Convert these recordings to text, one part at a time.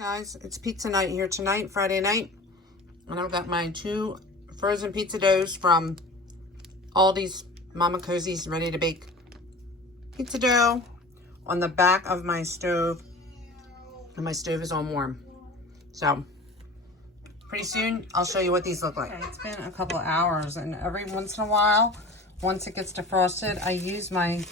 Guys, it's pizza night here tonight, Friday night, and I've got my 2 frozen pizza doughs from Aldi's Mama Cozy's ready to bake pizza dough on the back of my stove, and my stove is on warm. So pretty soon I'll show you what these look like. Okay, it's been a couple of hours, and every once in a while, once it gets defrosted, I use my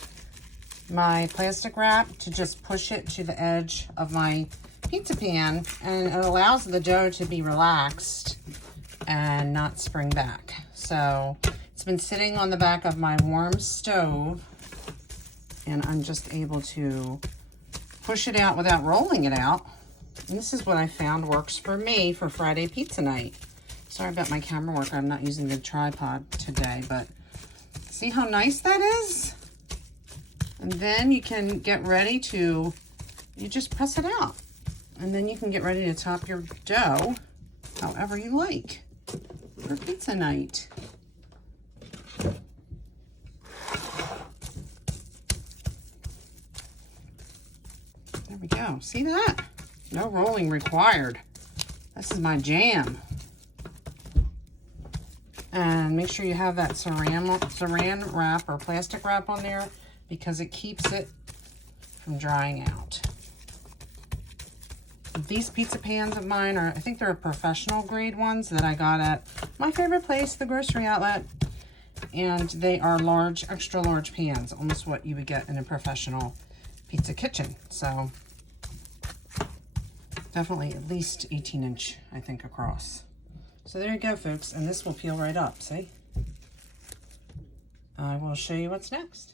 plastic wrap to just push it to the edge of my pizza pan, and it allows the dough to be relaxed and not spring back. So it's been sitting on the back of my warm stove, and I'm just able to push it out without rolling it out. And this is what I found works for me for Friday pizza night. Sorry about my camera work. I'm not using the tripod today, but see how nice that is? And then you can get ready to, you just press it out. And then you can get ready to top your dough however you like for pizza night. There we go. See that? No rolling required. This is my jam. And make sure you have that saran wrap or plastic wrap on there, because it keeps it from drying out. These pizza pans of mine are, I think they're professional grade ones that I got at my favorite place, the grocery outlet. And they are large, extra large pans, almost what you would get in a professional pizza kitchen. So definitely at least 18-inch, I think, across. So there you go, folks. And this will peel right up, see? I will show you what's next.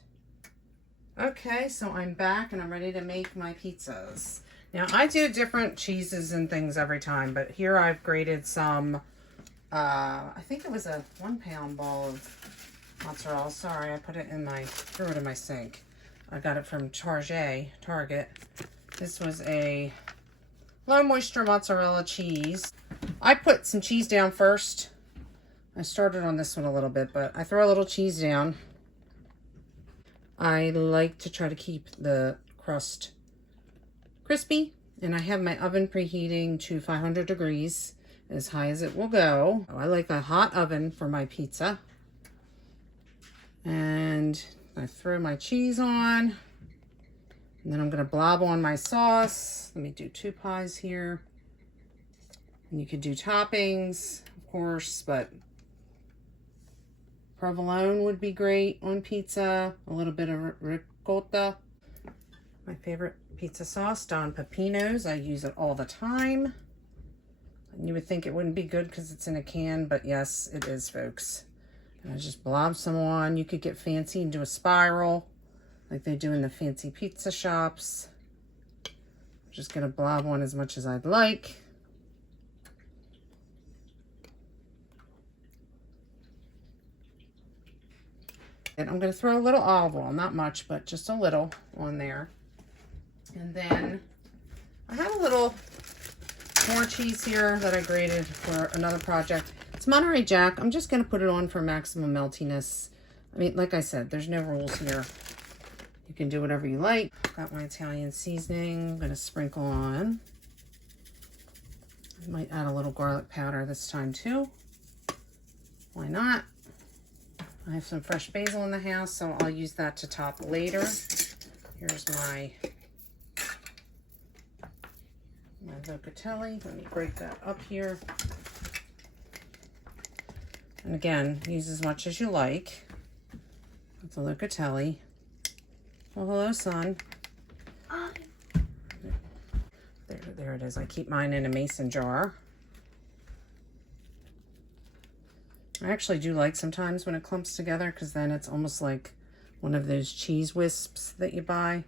Okay, so I'm back and I'm ready to make my pizzas. Now, I do different cheeses and things every time, but here I've grated some, I think it was a 1-pound ball of mozzarella. Sorry, I put it in threw it in my sink. I got it from Target. This was a low moisture mozzarella cheese. I put some cheese down first. I started on this one a little bit, but I throw a little cheese down. I like to try to keep the crust crispy, and I have my oven preheating to 500 degrees, as high as it will go. I like a hot oven for my pizza. And I throw my cheese on, and then I'm going to blob on my sauce. Let me do 2 pies here. And you could do toppings, of course, but provolone would be great on pizza. A little bit of ricotta. My favorite pizza sauce, Don Pepino's. I use it all the time. And you would think it wouldn't be good because it's in a can, but yes, it is, folks. And I just blob some on. You could get fancy and do a spiral like they do in the fancy pizza shops. I'm just going to blob on as much as I'd like. And I'm going to throw a little olive oil, not much, but just a little on there. And then I have a little more cheese here that I grated for another project. It's Monterey Jack. I'm just going to put it on for maximum meltiness. I mean, like I said, there's no rules here. You can do whatever you like. Got my Italian seasoning. I'm going to sprinkle on. I might add a little garlic powder this time too. Why not? I have some fresh basil in the house, so I'll use that to top later. Here's my locatelli. Let me break that up here. And again, use as much as you like with the locatelli. Well, hello, son. There it is. I keep mine in a mason jar. I actually do like sometimes when it clumps together, because then it's almost like one of those cheese wisps that you buy.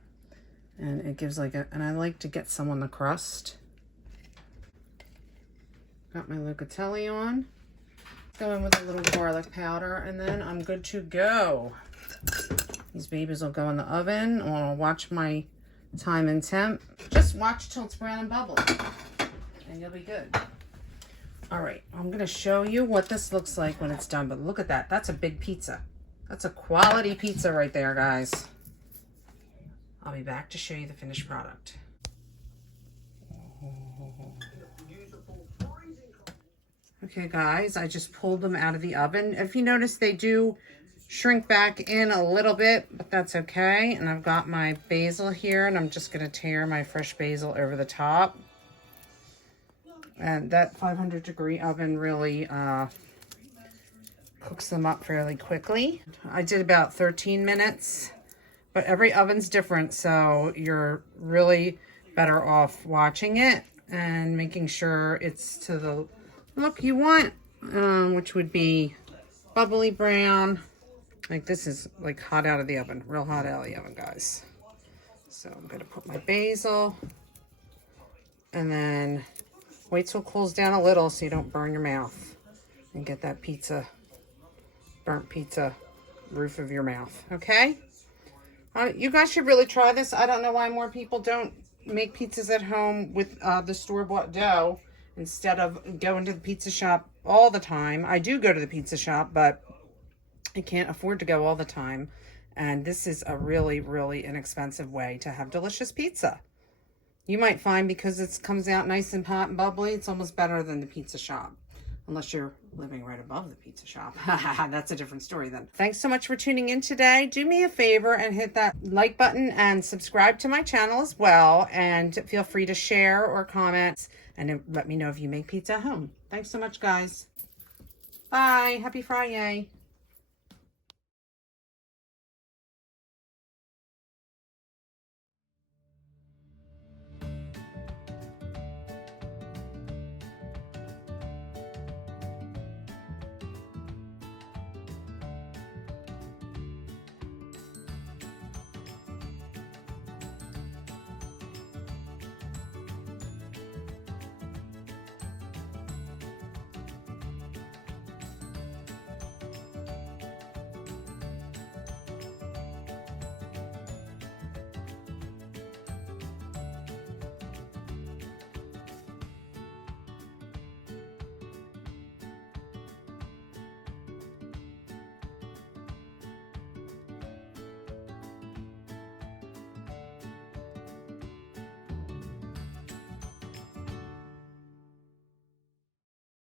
And it gives like and I like to get some on the crust. Got my locatelli on. Go in with a little garlic powder, and then I'm good to go. These babies will go in the oven. I'll watch my time and temp. Just watch till it's brown and bubbly, and you'll be good. All right, I'm going to show you what this looks like when it's done, but look at that. That's a big pizza. That's a quality pizza right there, guys. I'll be back to show you the finished product. Okay, guys, I just pulled them out of the oven. If you notice, they do shrink back in a little bit, but that's okay. And I've got my basil here, and I'm just going to tear my fresh basil over the top. And that 500-degree oven really cooks them up fairly quickly. I did about 13 minutes, but every oven's different, so you're really better off watching it and making sure it's to the look you want, which would be bubbly brown. Like this is like hot out of the oven, real hot out of the oven, guys. So I'm gonna put my basil and then wait till it cools down a little so you don't burn your mouth and get that burnt pizza roof of your mouth, okay? You guys should really try this. I don't know why more people don't make pizzas at home with the store-bought dough instead of going to the pizza shop all the time. I do go to the pizza shop, but I can't afford to go all the time. And this is a really, really inexpensive way to have delicious pizza. You might find because it comes out nice and hot and bubbly, it's almost better than the pizza shop. Unless you're living right above the pizza shop. That's a different story then. Thanks so much for tuning in today. Do me a favor and hit that like button and subscribe to my channel as well. And feel free to share or comment and let me know if you make pizza at home. Thanks so much, guys. Bye. Happy Friday.